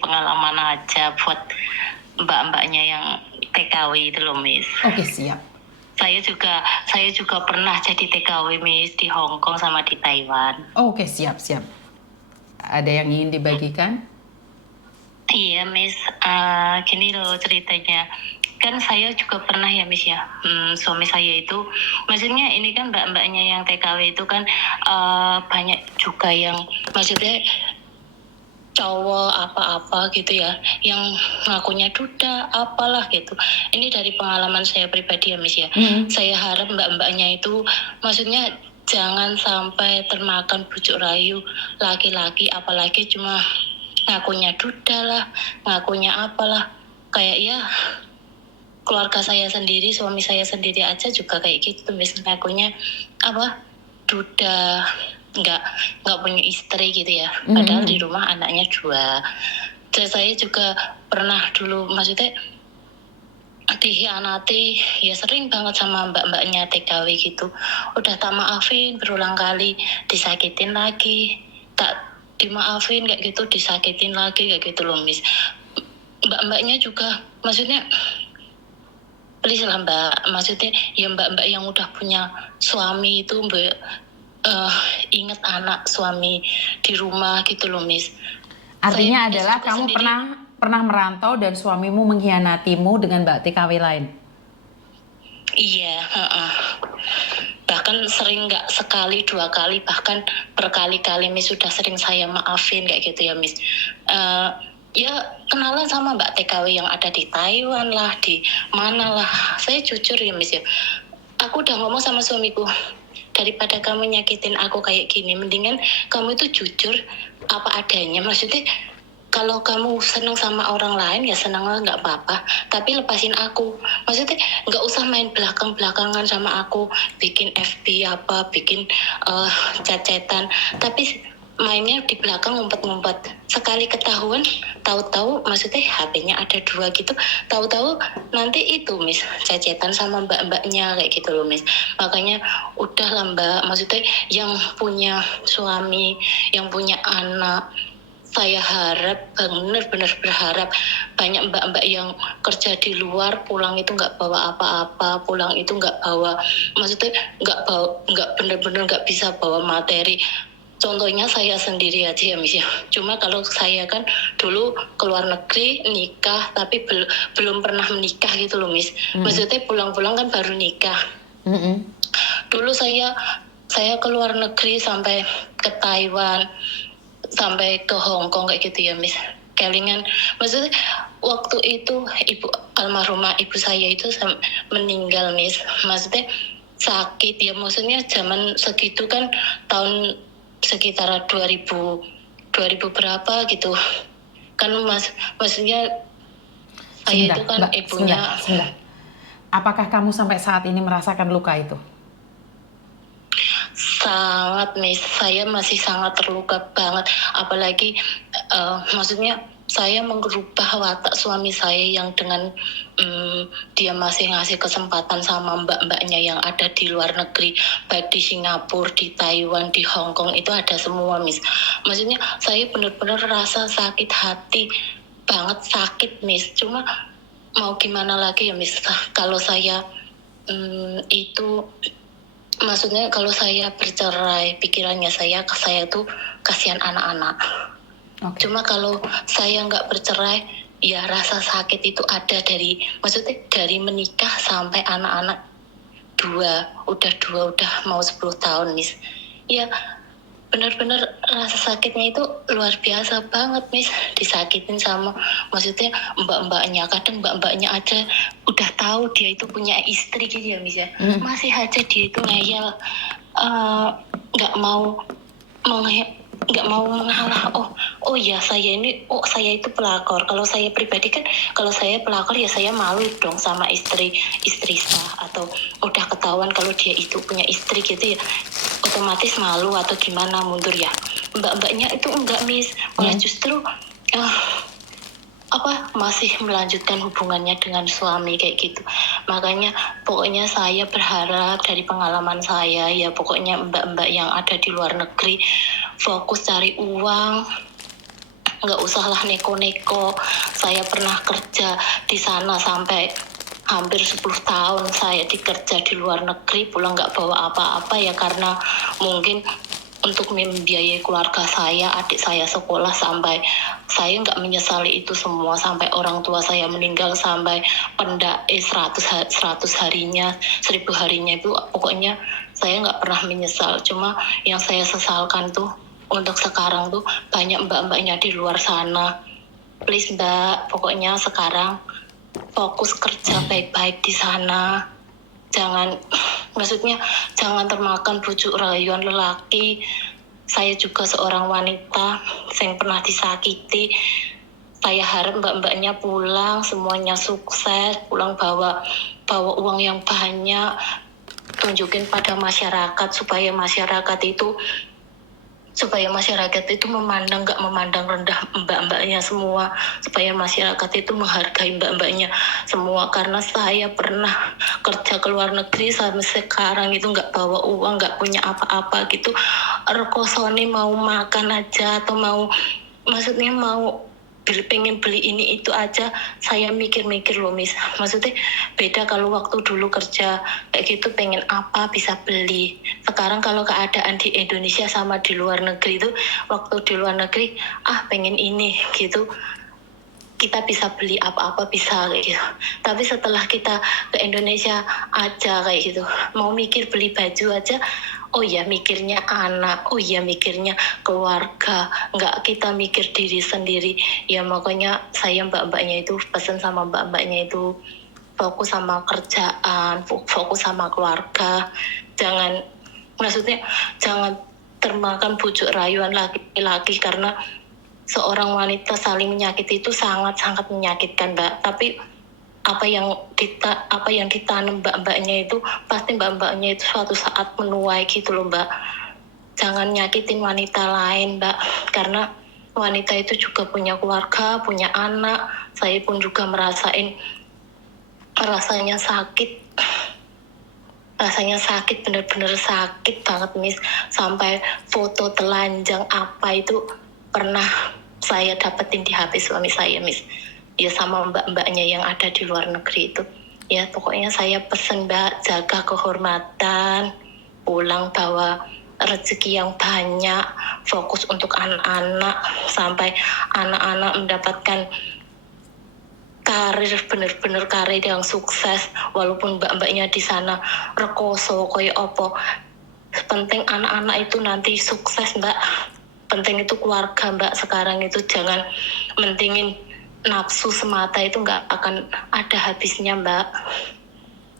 pengalaman aja buat mbak-mbaknya yang TKW itu loh, Miss. Oke, siap. Saya juga pernah jadi TKW, Miss, di Hong Kong sama di Taiwan. Oke, siap. Ada yang ingin dibagikan? Iya, Miss. Gini loh ceritanya. Kan saya juga pernah ya, Miss ya. Suami saya itu, maksudnya ini kan mbak-mbaknya yang TKW itu kan banyak juga yang maksudnya cowok apa-apa gitu ya, yang ngakunya duda apalah gitu. Ini dari pengalaman saya pribadi ya, Miss ya. Saya harap mbak-mbaknya itu maksudnya jangan sampai termakan bujuk rayu laki-laki, apalagi cuma ngakunya duda lah, ngakunya apalah. Kayak ya keluarga saya sendiri, suami saya sendiri aja juga kayak gitu, Miss, ngakunya apa duda, nggak punya istri gitu ya, padahal di rumah anaknya 2. Dan saya juga pernah dulu maksudnya dikhianati ya, sering banget sama mbak-mbaknya TKW gitu. Udah tak maafin berulang kali, disakitin lagi, tak dimaafin kayak gitu, disakitin lagi kayak gitu loh, Miss. Mbak-mbaknya juga maksudnya please lah mbak, maksudnya ya mbak-mbak yang udah punya suami itu ingat anak suami di rumah gitu loh, Miss. Artinya adalah kamu sendiri, pernah merantau dan suamimu mengkhianatimu dengan mbak TKW lain? Iya, bahkan sering, nggak sekali 2 kali, bahkan berkali-kali, Miss, sudah sering saya maafin kayak gitu ya, Miss. Ya kenalan sama mbak TKW yang ada di Taiwan lah, di mana lah. Saya jujur ya, Miss ya, aku udah ngomong sama suamiku, daripada kamu nyakitin aku kayak gini, mendingan kamu itu jujur apa adanya. Maksudnya kalau kamu seneng sama orang lain ya seneng lah, nggak apa-apa, tapi lepasin aku. Maksudnya nggak usah main belakang-belakangan sama aku, bikin FB apa, bikin chat-chatan, tapi mainnya di belakang ngumpet-ngumpet. Sekali ketahuan, tahu-tahu maksudnya HP-nya ada 2 gitu, tahu-tahu nanti itu, Miss, cecetan sama mbak-mbaknya kayak gitu loh, Miss. Makanya udah lah mbak, maksudnya yang punya suami, yang punya anak, saya harap, benar-benar berharap banyak mbak-mbak yang kerja di luar pulang itu nggak bawa apa-apa, pulang itu nggak bawa, maksudnya nggak benar-benar nggak bisa bawa materi. Contohnya saya sendiri aja ya, Miss ya. Cuma kalau saya kan dulu keluar negeri nikah, tapi belum pernah menikah gitu loh, Miss. Maksudnya pulang-pulang kan baru nikah. Dulu saya keluar negeri sampai ke Taiwan, sampai ke Hong Kong kayak gitu ya, Miss. Kelingan, maksudnya waktu itu almarhumah ibu saya itu meninggal, Miss. Maksudnya sakit ya, maksudnya zaman segitu kan tahun sekitar 2000 berapa gitu kan, maksudnya saya itu kan Mbak, ibunya. Sebentar. Apakah kamu sampai saat ini merasakan luka itu? Sangat, Miss, saya masih sangat terluka banget, apalagi maksudnya saya merubah watak suami saya yang dengan dia masih ngasih kesempatan sama mbak-mbaknya yang ada di luar negeri, baik di Singapura, di Taiwan, di Hong Kong, itu ada semua, Miss. Maksudnya saya benar-benar rasa sakit hati banget, sakit, Miss. Cuma mau gimana lagi ya, Miss, kalau saya itu maksudnya kalau saya bercerai, pikirannya saya tuh kasihan anak-anak. Cuma kalau saya nggak bercerai, ya rasa sakit itu ada maksudnya dari menikah sampai anak-anak 2, udah mau 10 tahun, Miss. Ya benar-benar rasa sakitnya itu luar biasa banget, Miss. Disakitin sama maksudnya mbak-mbaknya. Kadang mbak-mbaknya aja udah tahu dia itu punya istri gitu ya, Miss ya. Masih aja dia itu ngeyel, nggak mau mengalah. Oh ya, saya itu pelakor. Kalau saya pribadi kan, kalau saya pelakor ya saya malu dong sama istri sah, atau udah ketahuan kalau dia itu punya istri gitu ya, otomatis malu atau gimana, mundur ya. Mbak-mbaknya itu enggak, Miss, malah justru masih melanjutkan hubungannya dengan suami kayak gitu. Makanya pokoknya saya berharap dari pengalaman saya ya, pokoknya mbak-mbak yang ada di luar negeri fokus cari uang, nggak usahlah neko-neko. Saya pernah kerja di sana sampai hampir 10 tahun saya dikerja di luar negeri, pulang nggak bawa apa-apa ya karena mungkin untuk membiayai keluarga saya, adik saya sekolah, sampai saya nggak menyesali itu semua, sampai orang tua saya meninggal, sampai 100 harinya, 1000 harinya itu pokoknya saya nggak pernah menyesal. Cuma yang saya sesalkan tuh untuk sekarang tuh banyak mbak-mbaknya di luar sana. Please mbak, pokoknya sekarang fokus kerja baik-baik di sana. Maksudnya jangan termakan bujuk rayuan lelaki. Saya juga seorang wanita yang pernah disakiti. Saya harap mbak-mbaknya pulang semuanya sukses, pulang bawa uang yang banyak, tunjukin pada masyarakat supaya masyarakat itu nggak memandang rendah mbak-mbaknya semua, supaya masyarakat itu menghargai mbak-mbaknya semua. Karena saya pernah kerja ke luar negeri sampai sekarang itu nggak bawa uang, nggak punya apa-apa gitu, rekosone mau makan aja atau maksudnya pengen beli ini itu aja saya mikir-mikir loh Miss. Maksudnya beda kalau waktu dulu kerja kayak gitu, pengen apa bisa beli. Sekarang kalau keadaan di Indonesia sama di luar negeri itu, waktu di luar negeri pengen ini gitu, kita bisa beli apa-apa bisa kayak gitu. Tapi setelah kita ke Indonesia aja kayak gitu, mau mikir beli baju aja, oh ya mikirnya anak, oh ya mikirnya keluarga, nggak kita mikir diri sendiri. Ya makanya saya mbak-mbaknya itu pesan sama mbak-mbaknya itu fokus sama kerjaan, fokus sama keluarga. Maksudnya jangan termakan bujuk rayuan laki-laki, karena seorang wanita saling menyakiti itu sangat-sangat menyakitkan mbak. Tapi apa yang ditanam mbak-mbaknya itu pasti mbak-mbaknya itu suatu saat menuai gitu loh mbak. Jangan nyakitin wanita lain mbak, karena wanita itu juga punya keluarga, punya anak. Saya pun juga merasain rasanya sakit, bener-bener sakit banget Miss. Sampai foto telanjang apa itu pernah saya dapetin di HP suami saya Miss. Ya sama mbak-mbaknya yang ada di luar negeri itu. Ya pokoknya saya pesen mbak, jaga kehormatan, pulang bawa rezeki yang banyak, fokus untuk anak-anak, sampai anak-anak mendapatkan karir, bener-bener karir yang sukses. Walaupun mbak-mbaknya di sana rekoso koyo opo, penting anak-anak itu nanti sukses mbak. Penting itu keluarga mbak. Sekarang itu jangan mentingin nafsu semata, itu nggak akan ada habisnya mbak.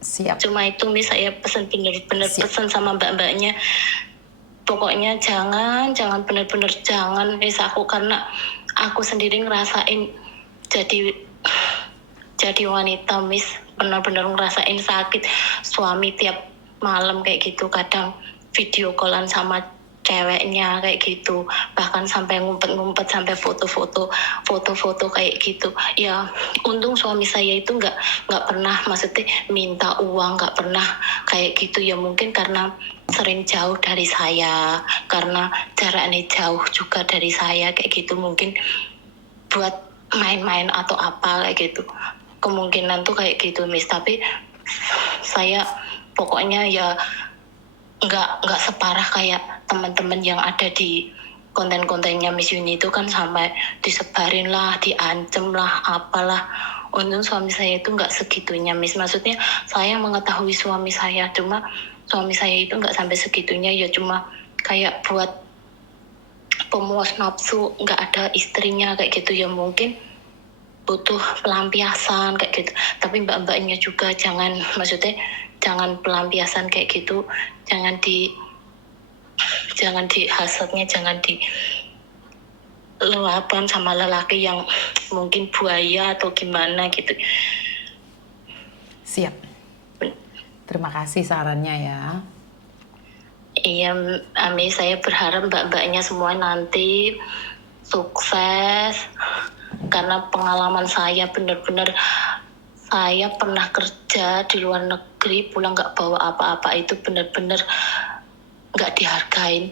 Siap. Cuma itu Miss, saya pesan bener-bener pesan sama mbak-mbaknya, pokoknya jangan bener-bener jangan Miss aku, karena aku sendiri ngerasain jadi wanita Miss, benar-benar ngerasain sakit. Suami tiap malam kayak gitu kadang video callan sama ceweknya kayak gitu, bahkan sampai ngumpet-ngumpet, sampai foto-foto kayak gitu. Ya untung suami saya itu nggak pernah maksudnya minta uang, nggak pernah kayak gitu. Ya mungkin karena sering jauh dari saya, karena jaraknya jauh juga dari saya kayak gitu, mungkin buat main-main atau apa kayak gitu, kemungkinan tuh kayak gitu Miss. Tapi saya pokoknya ya nggak separah kayak teman-teman yang ada di konten-kontennya Miss Yuni itu kan, sampai disebarin lah, diancem lah, apalah. Untung suami saya itu nggak segitunya Miss. Maksudnya saya mengetahui suami saya, cuma suami saya itu nggak sampai segitunya. Ya cuma kayak buat pemuas nafsu, nggak ada istrinya kayak gitu. Ya mungkin butuh pelampiasan kayak gitu. Tapi mbak-mbaknya juga jangan pelampiasan kayak gitu, jangan hasadnya, jangan di luapan sama lelaki yang mungkin buaya atau gimana gitu. Siap. Terima kasih sarannya ya. Iya, Ami, saya berharap mbak-mbaknya semua nanti sukses, karena pengalaman saya benar-benar, saya pernah kerja di luar negeri, pulang nggak bawa apa-apa, itu benar-benar nggak dihargain,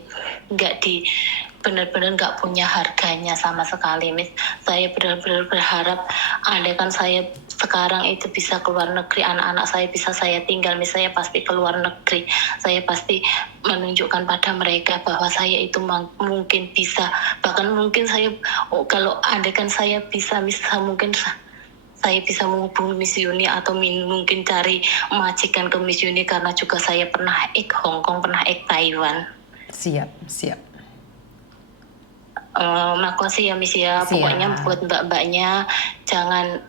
benar-benar nggak punya harganya sama sekali, Miss. Saya benar-benar berharap andaikan saya sekarang itu bisa keluar negeri, anak-anak saya bisa saya tinggal, Miss, saya pasti keluar negeri. Saya pasti menunjukkan pada mereka bahwa saya itu mungkin bisa, bahkan mungkin saya, kalau andaikan saya bisa, Miss, mungkin saya bisa menghubungi Miss Yuni atau mungkin cari majikan ke Miss Yuni, karena juga saya pernah Hong Kong, pernah Taiwan. Siap. Makasih ya Miss ya. Siap. Pokoknya buat mbak-mbaknya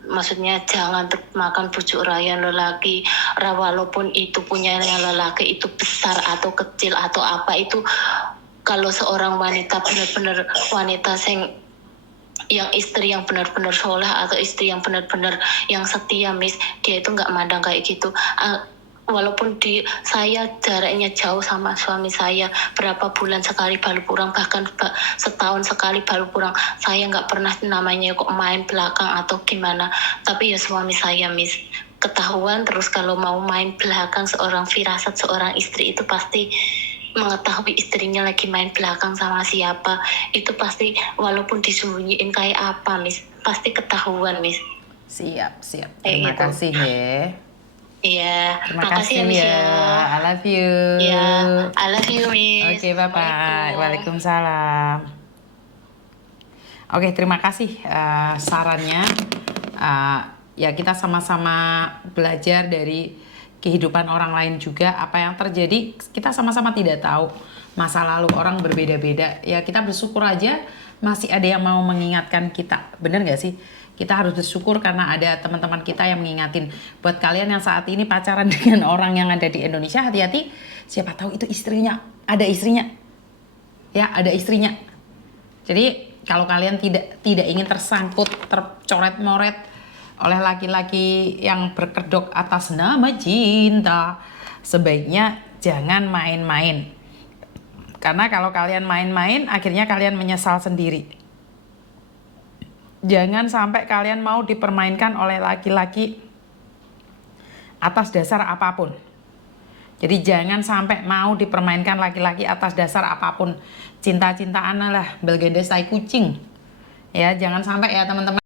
maksudnya jangan makan bujuk rayu lelaki. Walaupun itu punya lelaki itu besar atau kecil atau apa itu, kalau seorang wanita benar-benar wanita yang istri yang benar-benar soleh atau istri yang benar-benar yang setia, Miss, dia itu nggak mandang kayak gitu. Walaupun saya jaraknya jauh sama suami saya, berapa bulan sekali baru pulang, bahkan setahun sekali baru pulang, saya nggak pernah namanya kok main belakang atau gimana. Tapi ya suami saya, Miss, ketahuan terus kalau mau main belakang. Seorang firasat seorang istri itu pasti mengetahui istrinya lagi main belakang sama siapa. Itu pasti walaupun disembunyiin kayak apa, Miss, pasti ketahuan, Miss. Siap. Terima kasih ya. Iya, Terima makasih kasih ya Miss ya. ya. I love you. Ya, I love you Miss. Oke, bye-bye. Waalaikumsalam. Oke, terima kasih sarannya. Ya, kita sama-sama belajar dari kehidupan orang lain juga. Apa yang terjadi, kita sama-sama tidak tahu. Masa lalu orang berbeda-beda. Ya, kita bersyukur aja masih ada yang mau mengingatkan kita. Bener gak sih? Kita harus bersyukur karena ada teman-teman kita yang mengingatin. Buat kalian yang saat ini pacaran dengan orang yang ada di Indonesia, hati-hati. Siapa tahu itu istrinya, ada istrinya. Ya, ada istrinya. Jadi kalau kalian tidak ingin tersangkut, tercoret-moret oleh laki-laki yang berkedok atas nama cinta, sebaiknya jangan main-main. Karena kalau kalian main-main, akhirnya kalian menyesal sendiri. Jangan sampai kalian mau dipermainkan oleh laki-laki atas dasar apapun. Jadi jangan sampai mau dipermainkan laki-laki atas dasar apapun. Cinta-cintaan lah, belgendes tai kucing. Ya, jangan sampai ya teman-teman.